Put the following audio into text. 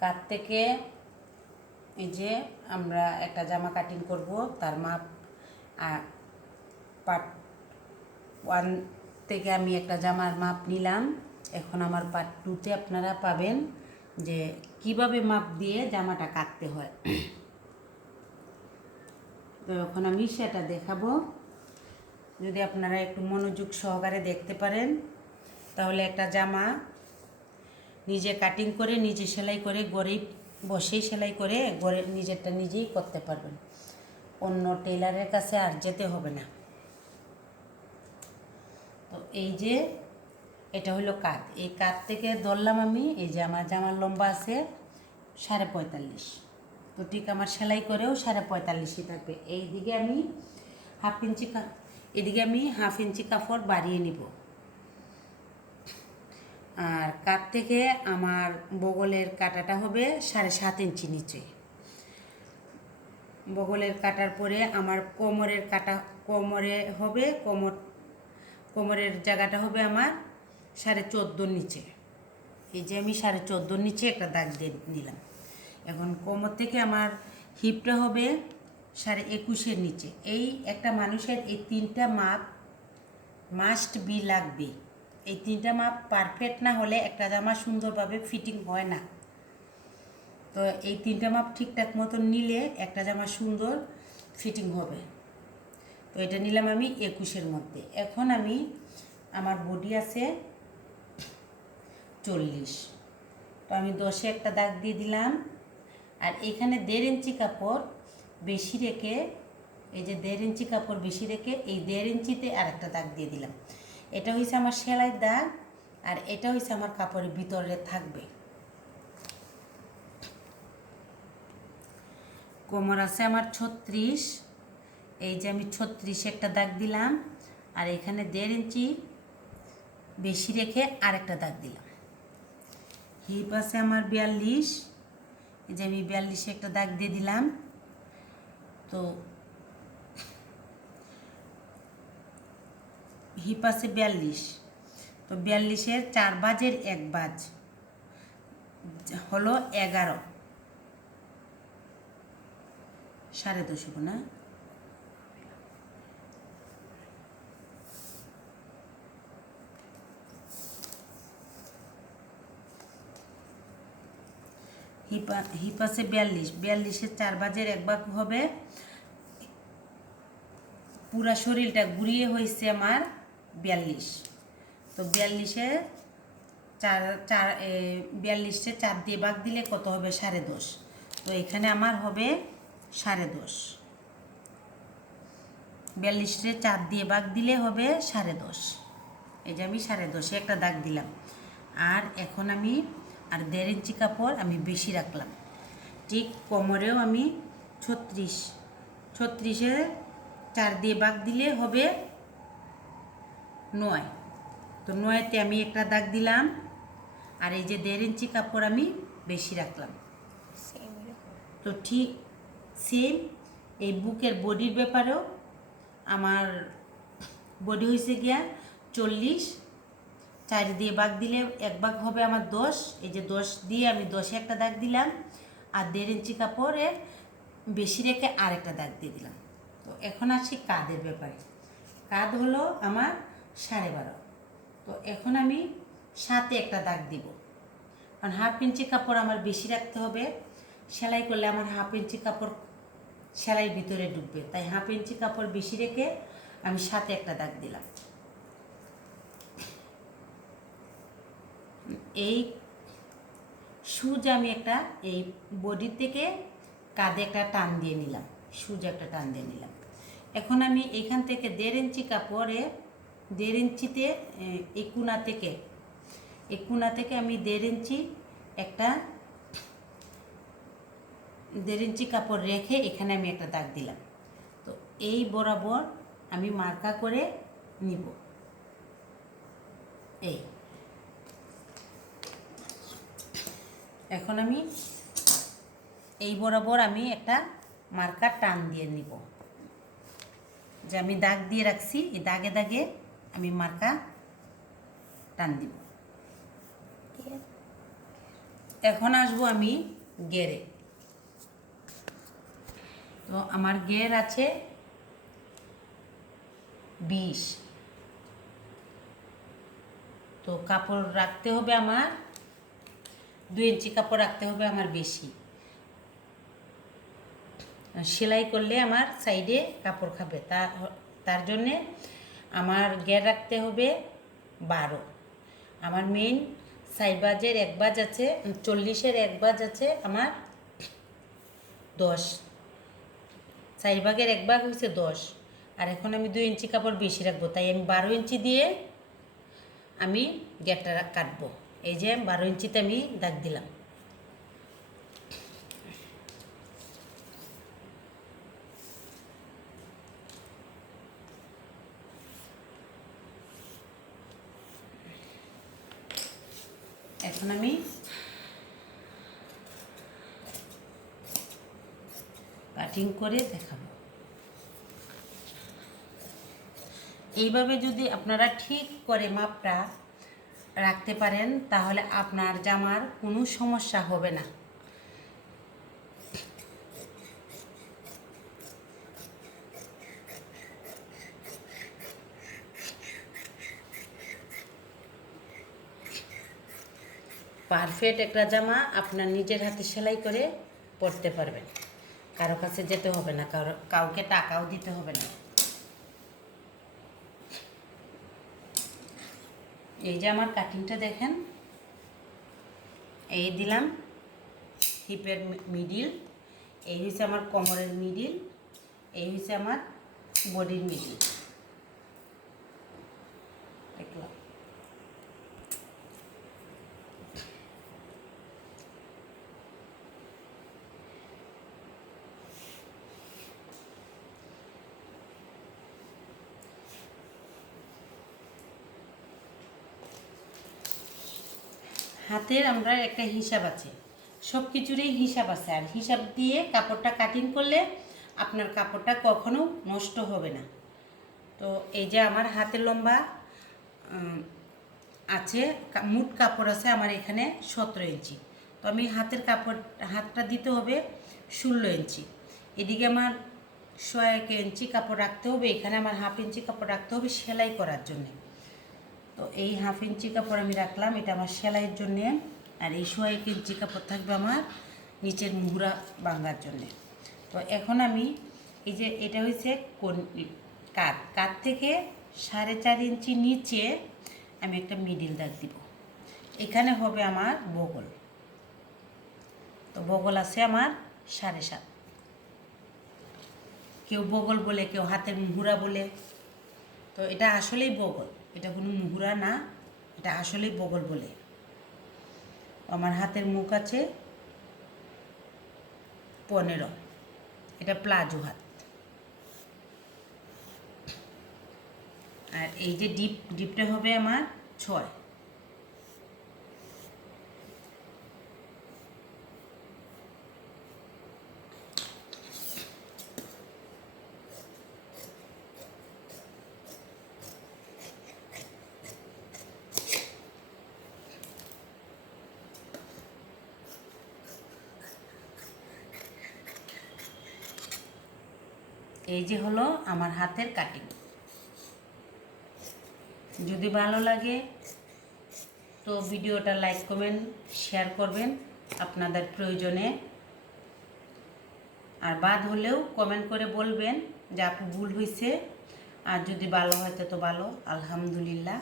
কাঁধ থেকে এই যে আমরা একটা জামা কাটিং করব, তার মাপ পার্ট 1 থেকে আমি একটা জামার মাপ নিলাম। এখন আমার পার্ট 2-তে আপনারা পাবেন যে কিভাবে মাপ দিয়ে জামাটা কাটতে হয়। তো এখন আমি সেটা দেখাবো। যদি আপনারা একটু মনোযোগ সহকারে দেখতে পারেন তাহলে একটা জামা নিজে কাটিং করে, নিজে সেলাই করে, ঘরেই বসেই সেলাই করে ঘরে নিজেরটা নিজেই করতে পারবেন, অন্য টেলারের কাছে আর যেতে হবে না। তো এই যে এটা হলো কাঁধ, এই কাঁধ থেকে ধরলাম আমি। এই যে আমার জামার লম্বা আছে 45.5, তো ঠিক আমার সেলাই করেও 45.5 থাকবে। এইদিকে আমি এদিকে আমি হাফ ইঞ্চি কাপড় বাড়িয়ে নিব। আর কাঁধ থেকে আমার বগলের কাটাটা হবে 7.5 ইঞ্চি নিচে। বগলের কাটার পরে আমার কোমরের কাটা, কোমরে হবে কোমরের জায়গাটা হবে আমার 14.5 নিচে। এই যে আমি 14.5 নিচে একটা দাগ দিয়ে নিলাম। এখন কোমর থেকে আমার হিপটা হবে 21.5 নিচে। এই একটা মানুষের এই 3টা মাপ মাস্ট বি লাগবে। এই 3টা মাপ পারফেক্ট না হলে একটা জামা সুন্দরভাবে ফিটিং হয় না। তো এই 3টা মাপ ঠিকঠাক মতন নিলে একটা জামা সুন্দর ফিটিং হবে। তো এটা নিলাম আমি 21-এর মধ্যে। এখন আমি আমার বডি আছে 40, তো আমি 10-এ একটা দাগ দিয়ে দিলাম। আর এখানে 1.5 ইঞ্চি কাপড় বেশি রেখে, এই যে 1.5 ইঞ্চি কাপড় বেশি রেখে এই 1.5 ইঞ্চিতে আর একটা দাগ দিয়ে দিলাম। এটা হয়েছে আমার সেলাইয়ের দাগ, আর এটা হয়েছে আমার কাপড়ের ভিতরে থাকবে। কোমর আছে আমার 36, এই যে আমি 36-এ একটা দাগ দিলাম। আর এখানে 1.5 ইঞ্চি বেশি রেখে আরেকটা দাগ দিলাম। হিপ আছে আমার 42, এই যে আমি 42-এ একটা দাগ দিয়ে দিলাম। তো হিপ আছে 42, তো 42-এর 4 ভাজের 1 ভাজ হলো 11, 10.5 না। হিপ আছে 42, 42-এর 4 ভাজের 1 ভাগ হবে, পুরা শরীরটা ঘুরিয়ে হয়েছে আমার 42। তো 42-এ 4 দিয়ে ভাগ দিলে কত হবে? 10.5। তো এখানে আমার হবে 10.5। 42-এ 4 দিয়ে ভাগ দিলে হবে 10.5। এই যে আমি 10.5-এ একটা দাগ দিলাম। আর এখন আমি আর 1.5 ইঞ্চি কাপড় আমি বেশি রাখলাম। ঠিক কোমরেও আমি 36-এ 4 দিয়ে ভাগ দিলে হবে 9। তো 9-তে আমি একটা দাগ দিলাম। আর এই যে 1.5 ইঞ্চি কাপড় আমি বেশি রাখলাম। তো ঠিক সেম এই বুকের বডির ব্যাপারেও আমার বডি হয়েছে গিয়া 40, 4 দিয়ে ভাগ দিলে 1 ভাগ হবে আমার 10। এই যে 10 দিয়ে আমি 10-এ একটা দাগ দিলাম। আর 1.5 ইঞ্চি কাপড়ে বেশি রেখে আরেকটা দাগ দিয়ে দিলাম। তো এখন আসি কাঁধের ব্যাপারে। কাঁধ হলো আমার 12.5। তো এখন আমি 7-এ একটা দাগ দিব, কারণ হাফ ইঞ্চি কাপড় আমার বেশি রাখতে হবে। সেলাই করলে আমার হাফ ইঞ্চি কাপড় সেলাইয়ের ভিতরে ঢুকবে, তাই হাফ ইঞ্চি কাপড় বেশি রেখে আমি 7-এ একটা দাগ দিলাম। এই সুজ আমি একটা এই বডি থেকে কাঁধে একটা টান দিয়ে নিলাম, সুজ একটা টান দিয়ে নিলাম। এখন আমি এখান থেকে 1.5 ইঞ্চি কাপড়ে 1.5 ইঞ্চিতে এই কোনা থেকে আমি 1.5 ইঞ্চি একটা 1.5 ইঞ্চি কাপড় রেখে এখানে আমি একটা দাগ দিলাম। তো এই বরাবর আমি মার্কা করে নিব। এই এখন আমি এই বরাবর আমি একটা মার্কার টান দিয়ে নিব, যে আমি দাগ দিয়ে রাখছি এই দাগে দাগে আমি মার্কা টান দিব। এখন আসবো আমি গেরে। তো আমার গের আছে 20। তো কাপড় রাখতে হবে আমার 2 ইঞ্চি কাপড় রাখতে হবে আমার বেশি। সেলাই করলে আমার সাইডে কাপড় খাবে, তার জন্যে আমার গের রাখতে হবে 12। আমার মেইন সাইবাজের 1 বাজ আছে, 40-এর 1 বাজ আছে আমার 10। সাইবাগের 1 ভাগ হচ্ছে 10। আর এখন আমি 2 ইঞ্চি কাপড় বেশি রাখবো, তাই আমি 12 ইঞ্চি দিয়ে আমি গেরটা কাটবো। এই যে 12 ইঞ্চিতে আমি দাগ দিলাম। এখন আমি কাটিং করে দেখাবো। এইভাবে যদি আপনারা ঠিক করে মাপটা রাখতে পারেন তাহলে আপনার জামার কোনো সমস্যা হবে না। পারফেক্ট একটা জামা আপনার নিজের হাতে সেলাই করে পরতে পারবেন, কারো কাছে যেতে হবে না, কাউকে টাকাও দিতে হবে না। এই যে আমার কাটিংটা দেখেন, এই দিলাম হিপের মিডিল, এই হচ্ছে আমার কোমরের মিডিল, এই হচ্ছে আমার বডির মিডিল। দেখলাম হাতের আমরা একটা হিসাব আছে, সব কিছুরই হিসাব আছে, আর হিসাব দিয়ে কাপড়টা কাটিং করলে আপনার কাপড়টা কখনো নষ্ট হবে না। তো এই যে আমার হাতের লম্বা আছে, মুট কাপড় আছে আমার এখানে 17 ইঞ্চি। তো আমি হাতটা দিতে হবে 16 ইঞ্চি। এদিকে আমার 1 ইঞ্চি কাপড় রাখতে হবে, এখানে আমার 1/2 ইঞ্চি কাপড় রাখতে হবে সেলাই করার জন্যে। তো এই 1/2 ইঞ্চি কাপড় আমি রাখলাম, এটা আমার সেলাইয়ের জন্যে। আর এই 1 ইঞ্চি কাপড় থাকবে আমার নিচের মুহুরা বাঁধার জন্যে। তো এখন আমি এই যে এটা হচ্ছে কাত থেকে 4.5 ইঞ্চি নিচে আমি একটা মিডিল দাগ দিব। এখানে হবে আমার বগল। তো বগল আছে আমার 7.5। কেউ বগল বলে, কেউ হাতের মুহুরা বলে। তো এটা আসলেই বগল, এটা কোনো মুহুরা না, এটা আসলেই বগল বলে। আমার হাতের মুখ আছে 15, এটা প্লাজো হাত। আর এই যে ডিপটা হবে আমার 6। এই যে হলো আমার হাতের কাটিং। যদি ভালো লাগে তো ভিডিওটা লাইক কমেন্ট শেয়ার করবেন আপনাদের প্রয়োজনে। আর বাদ হলেও কমেন্ট করে বলবেন যে আপু ভুল হয়েছে, আর যদি ভালো হয় তো ভালো, আলহামদুলিল্লাহ।